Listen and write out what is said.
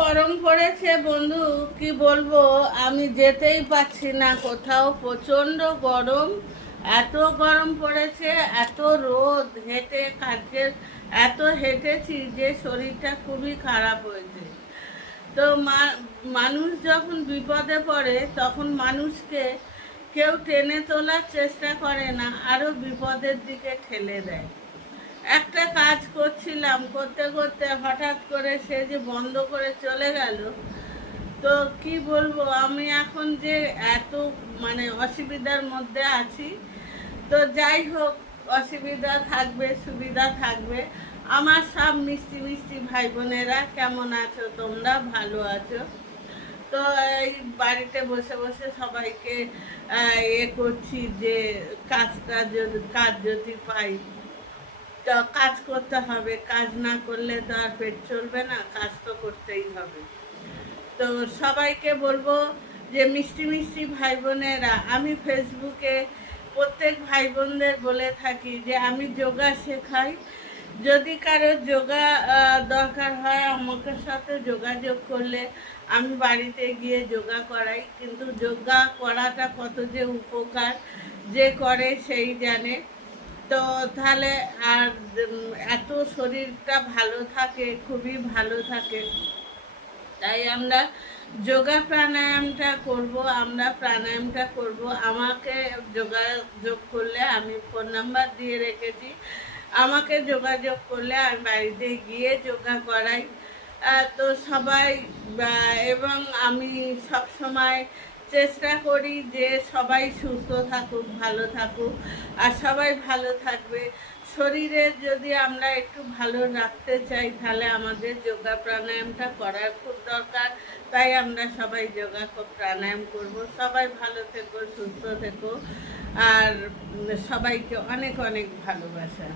গরম পড়েছে বন্ধু, কি বলবো। আমি যেতেই পারছি না কোথাও, প্রচন্ড গরম। এত গরম পড়েছে, এত রোদ, হেঁটে কাজের এত হেঁটেছি যে শরীরটা খুবই খারাপ হয়েছে। তো মানুষ যখন বিপদে পড়ে তখন মানুষকে কেউ টেনে তোলার চেষ্টা করে না, আরো বিপদের দিকে ঠেলে দেয়। একটা কাজ করছিলাম, করতে করতে হঠাৎ করে সে যে বন্ধ করে চলে গেল। তো কি বলবো, আমি এখন যে এত অসুবিধার মধ্যে আছি। তো যাই হোক, অসুবিধা থাকবে, সুবিধা থাকবে। আমার সব মিষ্টি মিষ্টি ভাই বোনেরা কেমন আছো তোমরা? ভালো আছো তো? এই বাড়িতে বসে বসে সবাইকে করছি যে কাজ যদি পাই তো কাজ করতে হবে। কাজ না করলে তো আর পেট চলবে না, কাজ তো করতেই হবে। তো সবাইকে বলবো যে মিষ্টি মিষ্টি ভাই বোনেরা, আমি ফেসবুকে প্রত্যেক ভাই বোনদের বলে থাকি যে আমি যোগা শেখাই। যদি কারো যোগা দরকার হয় আমাকে সাথে যোগাযোগ করলে আমি বাড়িতে গিয়ে যোগা করাই। কিন্তু যোগা করাটা কত যে উপকার, যে করে সেই জানে। তো তাহলে আর এত শরীরটা ভালো থাকে, খুবই ভালো থাকে। তাই আমরা প্রাণায়ামটা করব। আমাকে যোগাযোগ করলে, আমি ফোন নাম্বার দিয়ে রেখেছি, আমাকে যোগাযোগ করলে আমি বাড়িতে গিয়ে যোগা করাই। তো সবাই এবং আমি সব সময় চেষ্টা করি যে সবাই সুস্থ থাকুক, ভালো থাকুক। আর সবাই ভালো থাকবে। শরীরের যদি আমরা একটু ভালো রাখতে চাই তাহলে আমাদের যোগা প্রাণায়ামটা করার খুব দরকার। তাই আমরা সবাই যোগা প্রাণায়াম করব। সবাই ভালো থেকো, সুস্থ থেকো। আর সবাইকে অনেক অনেক ভালোবাসা।